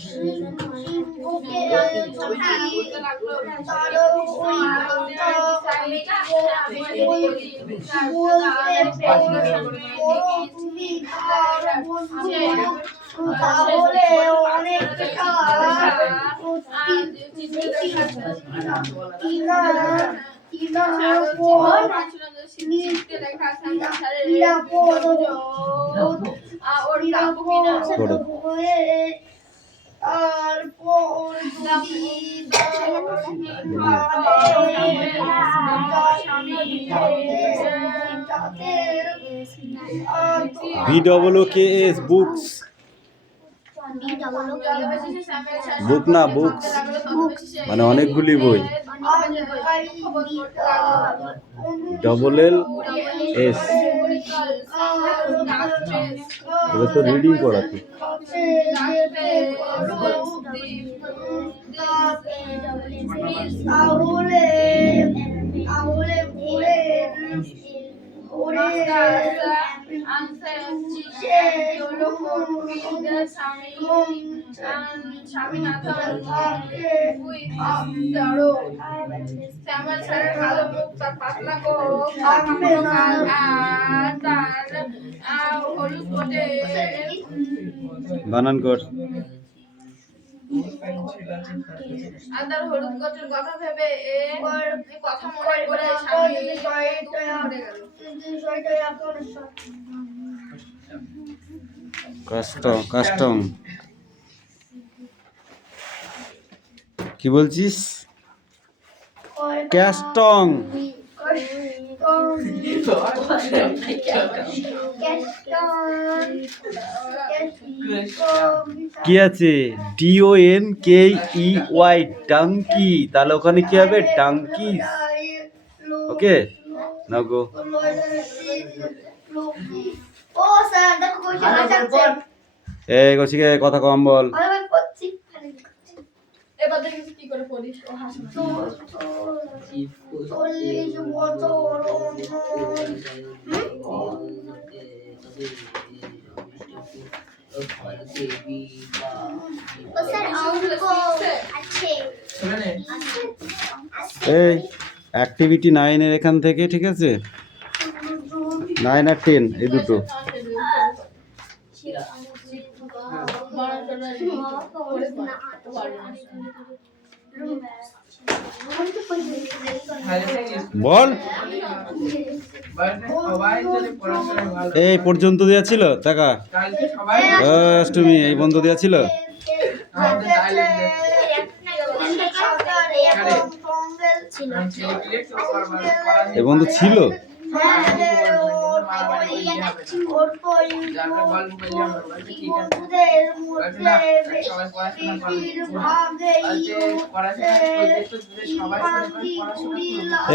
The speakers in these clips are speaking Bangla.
সিংহকে ছুটি তার ওই কথা বলতে বড় তুমি তার বন্ধু তাহলে অনেকটা BOOKS বুকস, বুক না বুকস মানে অনেকগুলি বই। LLS এটা তো রিডিং পড়াতে। বানান কর। আদার হলুদ গোছের কথা ভেবে কথা মনে করে স্বামী কাস্টম কি বলছিস? ক্যাস্টং কি আছে? DONKEY ডাঙ্কি, তাহলে ওখানে কি হবে? ডাঙ্কি। ওকে নাও গো। এই কৌশিকে কথা কম বল। এবার দেখি কি করে পড়িস। ও হাসি এই অ্যাক্টিভিটি 9 এর এখান থেকে, ঠিক আছে? 9 আর 10 এই দুটো। বল। এই পর্যন্ত দেওয়া ছিল টাকা তুমি এই বন্ধ দেওয়া ছিল। এই বন্ধ ছিল।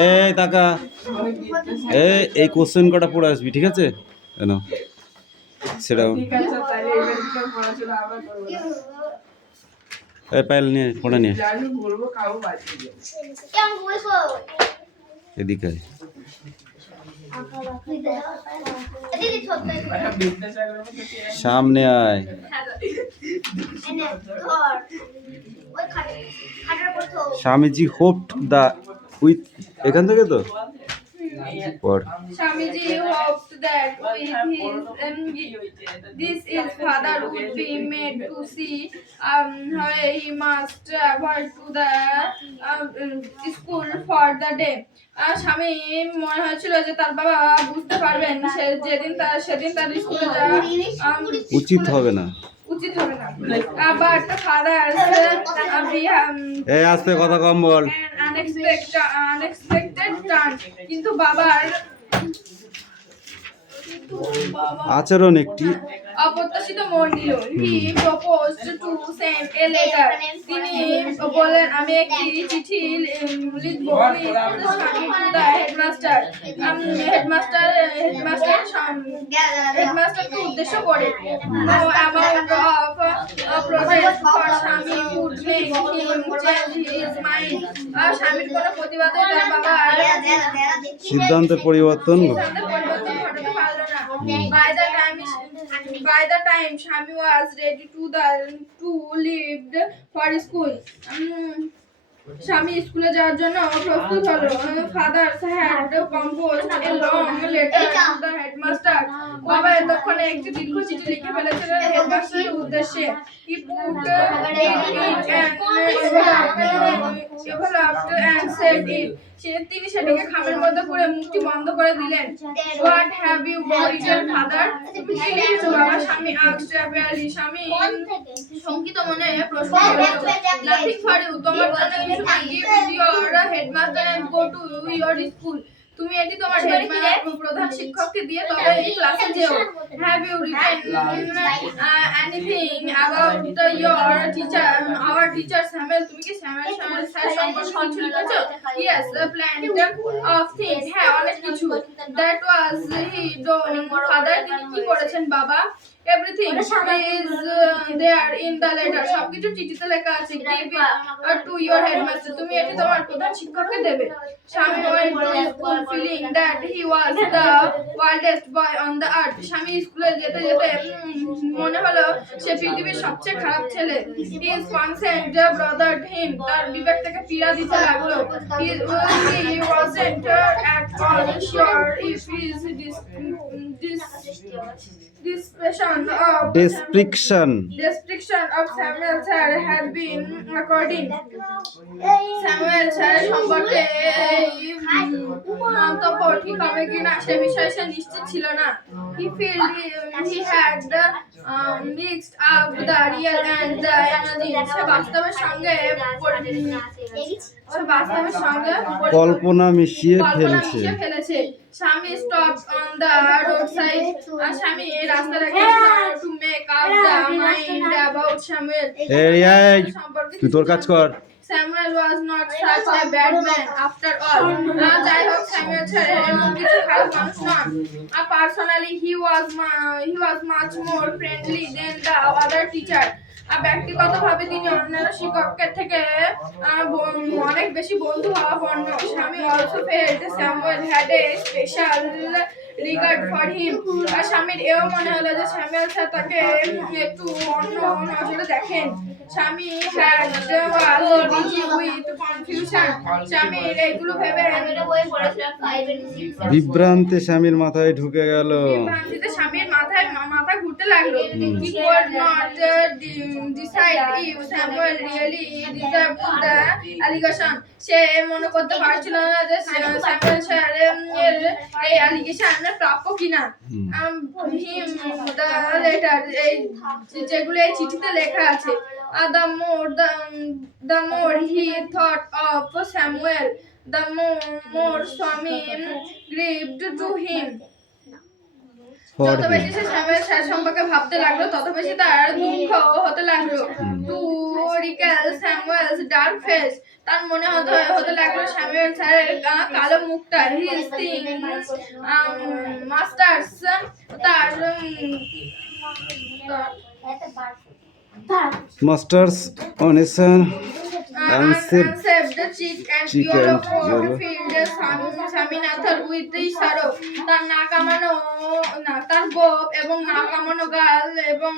এই টাকা এই কোশ্চেন কটা পড়ে আসবি, ঠিক আছে? কেন সেটাও পাইল নিয়ে পড়ে নিয়ে এদিকে সামনে আয়। স্বামীজি হোপড দা উইথ এখান থেকে তো পড়। Swamiji hoped that with this his father would be made to see he must avoid to the school for the day. স্বামী মনে হয়েছিল যে তার বাবা বুঝতে পারবেন সেদিন তার স্কুলে যাওয়া উচিত হবে না। But the father এই আস্তে কথা কম বল। unexpected turn কিন্তু বাবার আচরণ একটি অপ্রত্যাশিত মোড় নিল। He proposed to send a letter. তিনি বললেন আমি একটি চিঠি লিখব হেডমাস্টারকে উদ্দেশ্য করে। No amount of protest for Swami would make him change his mind. স্বামীর কোনো প্রতিবাদে তার বাবার সিদ্ধান্তের পরিবর্তন ঘটাতে পারল না। By the time by the time Shami was ready to leave for school. স্বামী স্কুলে যাওয়ার জন্য প্রস্তুত হলো। Father had composed a long letter to the headmaster. বাবা এতক্ষণে একটি দীর্ঘ চিঠি লিখে ফেলেছিলেন হেডমাস্টারের উদ্দেশ্যে। He put it and said it. তিনি সেটাকে খামের মধ্যে পুরে মুখটি বন্ধ করে দিলেন। What have you written, father? তুমি কি লিখেছো বাবা? স্বামী asked barely. স্বামী শঙ্কিত মনে প্রশ্ন করল। Nothing for you. তোমার জন্য কিছু না। Give your headmaster and go to your school. তুমি এটি তোমার হেডমাস্টার প্রধান শিক্ষককে দিয়ে তবে এই ক্লাসে যেও। Have you written anything about your teacher, our teacher Samuel? তুমি কি স্যামুয়েল স্যার সম্পর্কে কিছু লিখেছো? Yes, plenty of things. হ্যাঁ, অনেক কিছু। That was he done. Father, তিনি কি করেছেন বাবা? Everything is there in the letter. সবকিছু চিঠিতে লেখা আছে। Give it to your headmaster. তুমি এটি তোমার প্রধান শিক্ষককে দেবে। স্বামী went to school feeling that he was the wildest boy on the earth. স্বামী স্কুলে যেতে যেতে মনে হলো সে পৃথিবীর সবচেয়ে খারাপ ছেলে। His conscience bothered him. তার বিবেক থেকে পীড়া দিতে লাগলো। He wasn't at all sure if his description of Samuel sir had been according. Samuel sir সম্পর্কে মন্তব্য ঠিক হবে কিনা সে বিষয়ে সে নিশ্চিত ছিল না। He felt he had mixed up the real and the imagined. সে বাস্তবের সঙ্গে কল্পনা মিশিয়ে ফেলেছে। স্বামী stopped on the roadside. স্বামী রাস্তার কাছে to make up the mind about Samuel. তুই তোর কাজ কর। Samuel was not such a bad man after all. যাই হোক স্যামুয়েল স্যার এমন কিছু খারাপ মানুষ নন। Personally he was much more friendly than the other teacher. ব্যক্তিগতভাবে তিনি অন্যান্য শিক্ষকের থেকে অনেক বেশি বন্ধু হওয়াপন্ন। স্বামী also felt Samuel had a special regard for him. স্বামীর এও মনে হলো যে স্যামুয়েল স্যার তাকে একটু অন্য নজরে দেখেন। স্বামী was busy with confusion. স্বামীর এগুলো ভেবে বিভ্রান্তি স্বামীর মাথায় ঢুকে গেল। বিভ্রান্তিতে স্বামীর মাথা ঘুরতে লাগলো। He could not decide if Samuel really deserved the allegation. সে মনে করতে পারছিল না যে স্যামুয়েল স্যার এর এই অ্যালিগেশন প্রাপ্য কিনা। the letter যেগুলো এই চিঠিতে লেখা আছে। The more he thought of Samuel, the more Swami grieved to him. যত বেশি সে স্যামুয়েল স্যার সম্পর্কে ভাবতে লাগলো তত বেশি তার দুঃখ হতে লাগলো। টু রিক্যাল স্যামুয়েলস ডার্ক ফেস, তার মনে হতে লাগলো স্যামুয়েল স্যারের কালো মুখটা। হিজ থিংস মাস্টার্স, তার masters অনেসন unsaved cheek and yellow coat filled Swaminathan with sorrow. তার গোপ এবং না কামানো গাল এবং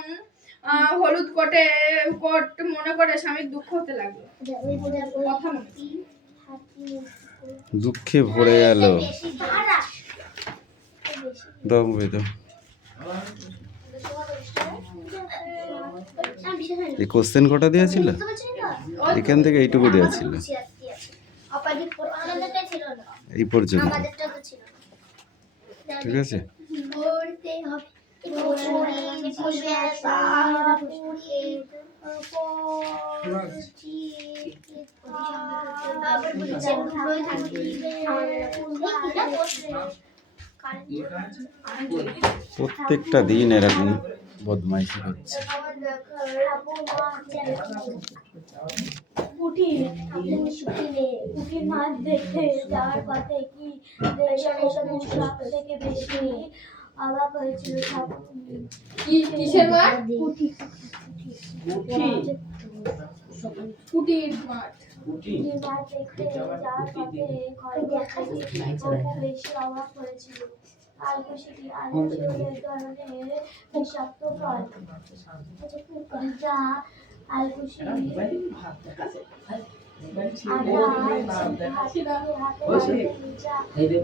হলুদ কোট মনে করে স্বামীর দুঃখ হতে লাগলো। কথা দুঃখে ভরে গেল। এই কোশ্চেন কটা দেওয়া ছিল? এখান থেকে এইটুকু দেওয়া ছিল, এই পর্যন্ত। ঠিক আছে, প্রত্যেকটা দিন এরকম বদমাইশি হচ্ছে। মাছ দেখতে যাওয়ার পথে কি সব থেকে বেশি অবাক হয়েছিল। কিসের মাঠ? কুটির মাঠ। মাছ দেখতে যাওয়ার পথে ঘরে বেশি অবাক হয়েছিল। আলকুশি অনেক ধরনের বিষাক্ত ফল যা আলকুশি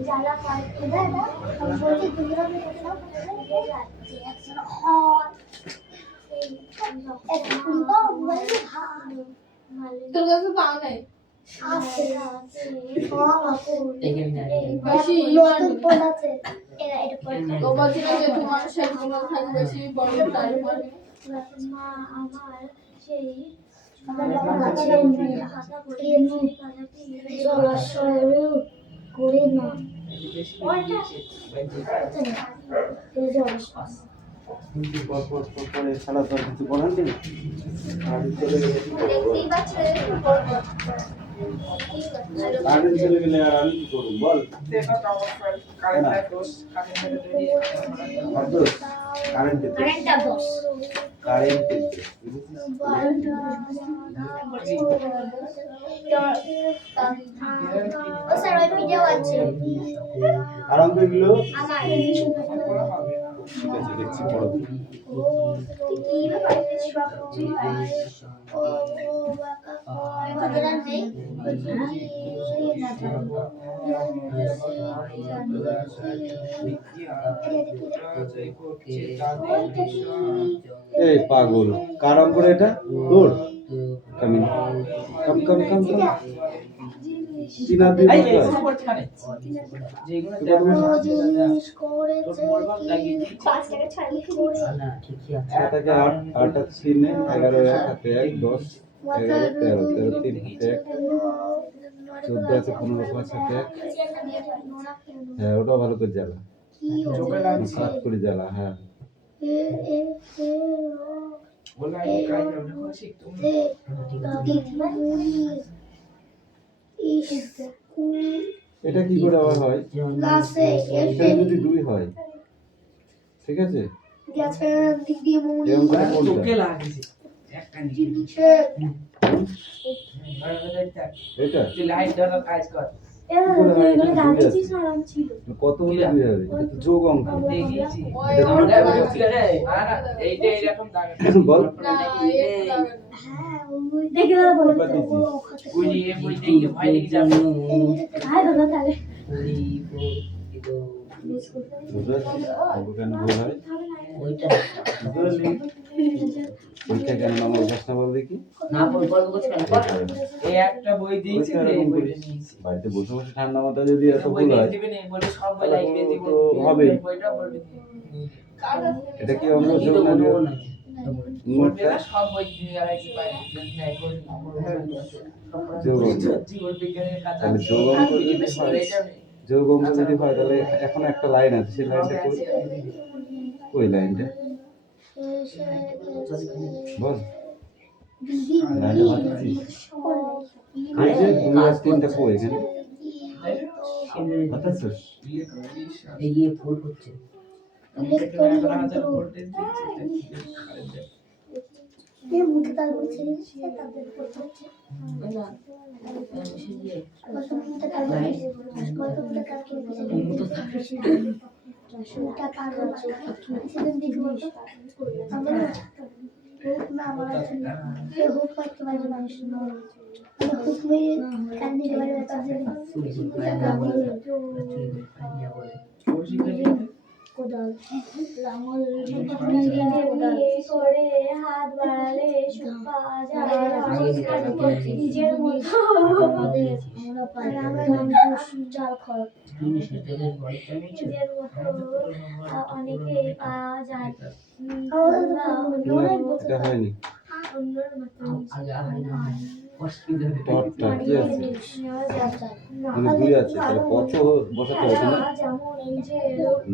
জ্বালা হয় তোর কাছে পাও নাই ও বলছিল যে তোমার সেই গুলো থাকে বেশি বড় তার উপরে আমার সেই করে না পরে ছাড়া তো আর কিছু করার নেই। গার্ডেন চলে গেলে আর আমি কি করবো বল? আরাম করে গেল। ঠিক আছে দেখছি পড়ো। এই পাগল কারাম করে এটা দৌড় কামিন কাম কাম কাম কাম চিনা দিয়ে এটাকে 8 আর 3 11 1 হাতে 1 10 11 13 13 3 হাতে 1 14 আছে 15 5 হাতে 1 হ্যাঁ ওটা ভালো করে জ্বালা 7 করে জ্বালা হ্যাঁ এটা কি করে আবার হয় এটা যদি 2 হয় ঠিক আছে এরকম করে কোনটা এটা লাইট ধরার কাজ কর কত হলে 2 হবে এটা তো যোগ অঙ্ক দেখিয়েছি ওই আমরা বলছি রে আর এইটা এরকম দাগ বল না এই লাগে বুঝিয়ে বুঝিয়ে ভাই দেখি যাবে কেন ভুল হয় পরীক্ষা কেন আমার প্রশ্ন বল দেখি না বল এই একটা বই দিয়েছি রে বইটা নিয়েছি বাড়িতে বসে বসে ঠান্ডা মাথা যদি এত বই ভুল হয় দিবে না বলে সব বই লাগবে দিব তো হবেই। বইটা বলবি এটা কি অঙ্ক যোগ না বিয়োগ? নোটটা সব বই দিয়ে রাখি পাই নাই যোগ অঙ্ক। জীবন বিজ্ঞানের কাজ তাহলে যোগ অঙ্ক যদি হয় যোগ অঙ্ক যদি হয় তাহলে এখন একটা লাইন আছে সেই লাইনটা কই লাইনটা বল লাইনটা বাতাচ্ছিস এই যে 2 আর 3টা কই এখানে বাতাচ্ছিস এগিয়ে ফোর হচ্ছে কোদাল করে হাত বাড়ালে পাওয়া যায় নিজের মতো চাল খড় নিজের মতো অনেকেই পাওয়া যায় এটা হয়নি অন্যের মতো টটটা কি আছে মানে 2 আছে তাহলে কত বসাতে হবে না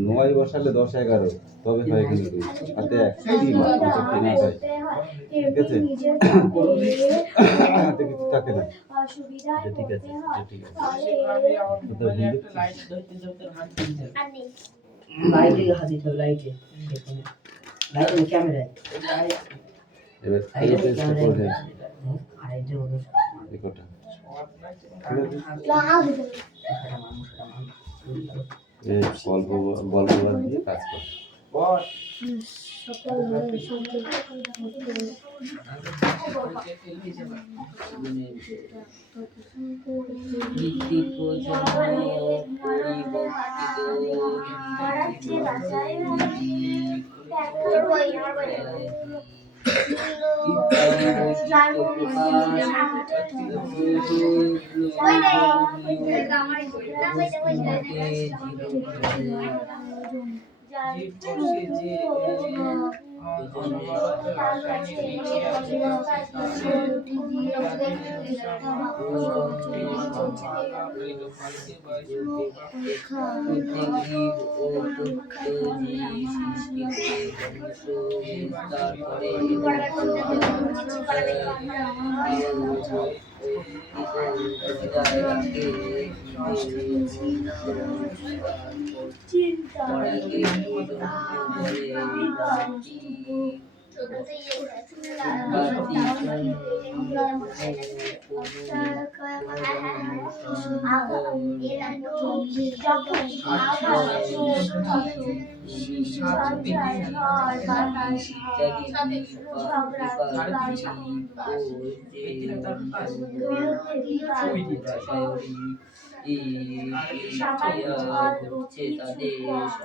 9 বসালে 10 11 তবে হয় কিন্তু 2 হাতে 1 3 মাত্র 3 আছে ঠিক আছে হাতে কিছু থাকে না ঠিক আছে ঠিক আছে একটা লাইট ধরতে ধরতে হাত দিয়ে লাইটে হাত দিতে লাইটে লাইটে ক্যামেরায় এবার খেলে টেস্ট করে আইতে হবে একটা এই গল্পবাদ দিয়ে কাজ করে। তাদের